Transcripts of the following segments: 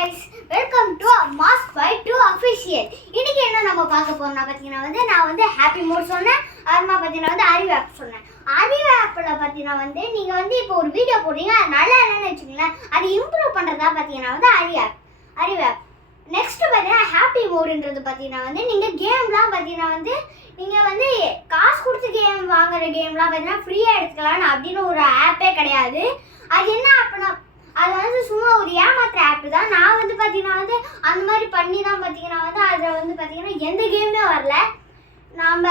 guys, welcome to Mask by 2 official. இன்னைக்கு என்ன நம்ம பார்க்க போறோம்னா பாத்தீங்கன்னா நான் ஹாப்பி மூட் சொன்னேன். அப்புறமா பாத்தீங்கன்னா அறிவு ஆப் சொன்னேன். அறிவு ஆப்ல பாத்தீங்கன்னா நீங்க இப்போ ஒரு வீடியோ போடுறீங்க, அது நல்லா இல்லைன்னு வெச்சுங்களேன், அது இம்ப்ரூவ் பண்றதா பாத்தீங்கன்னா அறிவு ஆப். நெக்ஸ்ட் பாத்தீங்கன்னா ஹாப்பி மூட்ன்றது பாத்தீங்கன்னா நீங்க கேம்லாம் பாத்தீங்கன்னா நீங்க காசு கொடுத்து கேம் வாங்குற கேம்லாம் பாத்தீங்கன்னா ஃப்ரீயா எடுத்துக்கலாம் அப்படின்னு ஒரு ஆப்பே கிடையாது. அது என்ன ஆப்னா அது சும்மா ஒரு ஏமாத்துற ஆப் தான். நான் பாத்தீங்கன்னா அந்த மாதிரி பண்ணி தான் பாத்தீங்கன்னா அதுல பாத்தீங்கன்னா எந்த கேமே வரல. நம்ம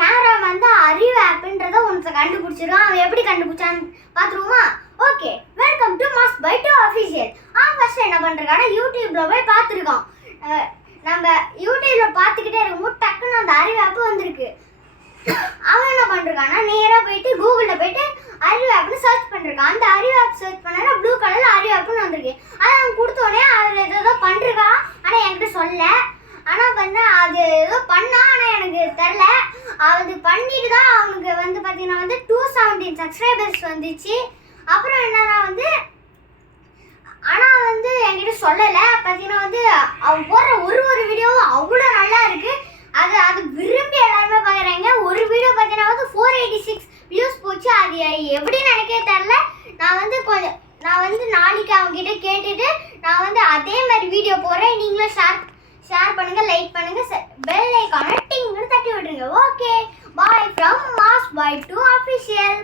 கேமரா அறிவு ஆப்ன்றத ஒன்று கண்டுபிடிச்சிருக்கான். அவன் எப்படி கண்டுபிடிச்சான்னு பார்த்துருவோமா? Okay, welcome to mask by 2 official. First என்ன பண்ணுறான்னா யூடியூப்ல போய் பார்த்துருக்கான். நம்ம யூடியூப்ல பார்த்துக்கிட்டே இருக்கும்போது டக்குன்னு அந்த அறிவு ஆப் வந்திருக்கு. அவன் என்ன பண்ணுறான்னா நேராக போயிட்டு கூகுளில் போயிட்டு அறிவு ஆப்னு சர்ச் பண்ணிருக்கான். அந்த அறிவு ஆப் சர்ச் பண்ணா ப்ளூ கலர்ல அறிவு ஆப்னு வந்திருக்கு. அதை அவன் கொடுத்தோடனே அதில் ஏதோ பண்ணிருக்கான். ஆனால் என்கிட்ட சொல்ல. ஆனால் அது ஏதோ பண்ணா, ஆனால் எனக்கு தெரில. அது பண்ணிட்டு தான் அவனுக்கு பார்த்தீங்கன்னா 217 சப்ஸ்கிரைபர்ஸ் வந்துச்சு. அப்புறம் என்னன்னா ஆனால் என்கிட்ட சொல்லலை. பார்த்தீங்கன்னா அவன் போடுற ஒரு வீடியோவும் அவ்வளோ நல்லா இருக்கு. அது விரும்பி எல்லாருமே பார்க்குறாங்க. ஒரு வீடியோ பார்த்தீங்கன்னா 486 வியூஸ் போச்சு. அது எப்படின்னு எனக்கே தெரில. நான் நாளைக்கு அவங்ககிட்ட கேட்டுட்டு நான் அதே மாதிரி வீடியோ போடுறேன். நீங்களும் ஷேர் பண்ணுங்க, லைக் பண்ணுங்க, பெல் ஐகானை டிங்னு தட்டி விட்டுருங்க. Okay, bye from mask by 2 official.